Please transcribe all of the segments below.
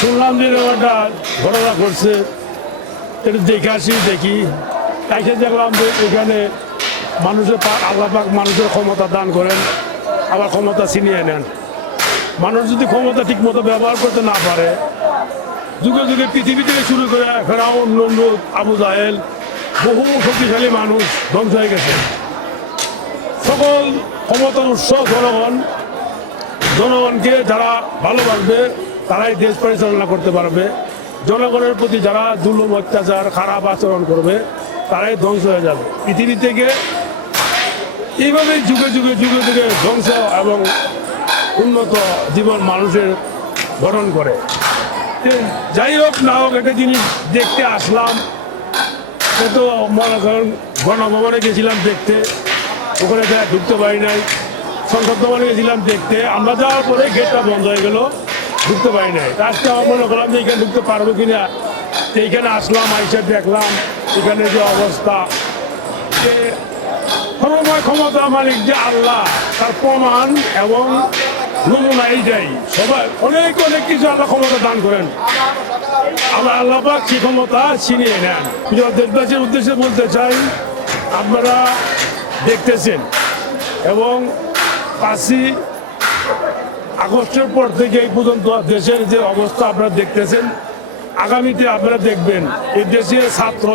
শুনলাম যে ব্যাপারটা ঘটনা করছে একটু দেখে আসি, দেখি। এসে দেখলাম যে এখানে মানুষের পা- আল্লাহ পাক মানুষের ক্ষমতা দান করেন, আবার ক্ষমতা ছিনিয়ে নেন। মানুষ যদি ক্ষমতা ঠিক মতো ব্যবহার করতে না পারে, যুগে যুগে পৃথিবী থেকে শুরু করে ফেরাউন নমরুদ আবু জাহেল, বহু শক্তিশালী মানুষ ধ্বংস হয়ে গেছে। সকল ক্ষমতার উৎস জনগণ, জনগণকে যারা ভালোবাসবে তারাই দেশ পরিচালনা করতে পারবে। জনগণের প্রতি যারা দুর্লভ অত্যাচার, খারাপ আচরণ করবে, তারাই ধ্বংস হয়ে যাবে। পৃথিবী থেকে এইভাবে যুগে যুগে যুগে যুগে ধ্বংস এবং উন্নত জীবন মানুষের গঠন করে। যাই হোক, না হোক, একটা জিনিস দেখতে আসলাম। সে তো মনে করেন গণভবনে গেছিলাম দেখতে। ওখানে ঢুকতে পারি নাই। সংসদ ভবনে গেছিলাম দেখতে। আমরা যাওয়ার পরে গেটটা বন্ধ হয়ে গেল। ঢুকতে পারি নাই। আজকে আমার মনে করলাম যে এখানে ঢুকতে পারব কিনা? এইখানে আসলাম, আইসা দেখলাম, এখানে যে অবস্থা। যে ক্ষমতায় ক্ষমতা মালিক যে আল্লাহ, তার প্রমাণ এবং নমুনা এইটাই সবাই অনেক অনেক কিছু আল্লাহ ক্ষমতা দান করেন। আবার আল্লাহ পাক সেই ক্ষমতা ছিনিয়ে নেন। দেশবাসীর উদ্দেশ্যে বলতে চাই, আপনারা দেখতেছেন এবং পাঁচই আগস্টের পর থেকে এই পর্যন্ত দেশের যে অবস্থা আপনারা দেখতেছেন, আগামীতে আপনারা দেখবেন এই দেশের ছাত্র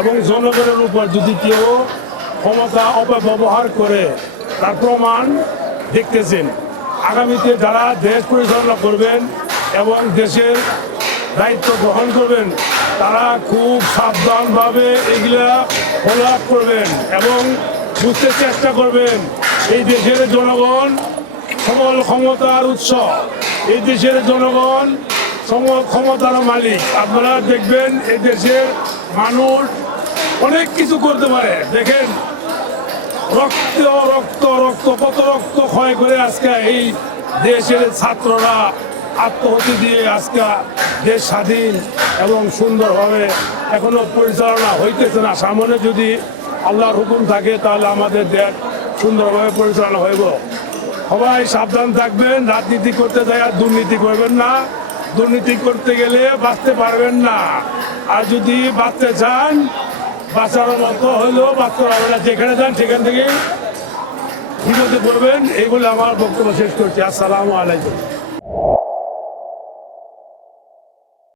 এবং জনগণের উপর যদি কেউ ক্ষমতা অপব্যবহার করে, তার প্রমাণ দেখতেছেন। আগামীতে যারা দেশ পরিচালনা করবেন এবং দেশের দায়িত্ব গ্রহণ করবেন, তারা খুব সাবধানভাবে এগুলা ফলো করবেন এবং বুঝতে চেষ্টা করবেন। এই দেশের জনগণ সকল ক্ষমতার উৎস। এই দেশের জনগণ সকল ক্ষমতার মালিক। আপনারা দেখবেন এই দেশের মানুষ অনেক কিছু করতে পারে। দেখেন, রক্ত রক্ত রক্ত, কত রক্ত ক্ষয় করে আজকে এই দেশের ছাত্ররা আত্মহতি দিয়ে আজকে দেশ স্বাধীন এবং সুন্দরভাবে এখনও পরিচালনা হইতেছে না। সামনে যদি আল্লাহর হুকুম থাকে, তাহলে আমাদের দেশ সুন্দরভাবে পরিচালনা হইব। সবাই সাবধান থাকবেন, রাজনীতি করতে যায় আর দুর্নীতি করবেন না। দুর্নীতি করতে গেলে বাঁচতে পারবেন না। আর যদি বাঁচতে চান, বাঁচার মতো হলেও বাঁচতে পারবেন না। যেখানে যান, সেখান থেকে বিপদে পড়বেন এই বলে আমার বক্তব্য শেষ করছি। আসসালামু আলাইকুম।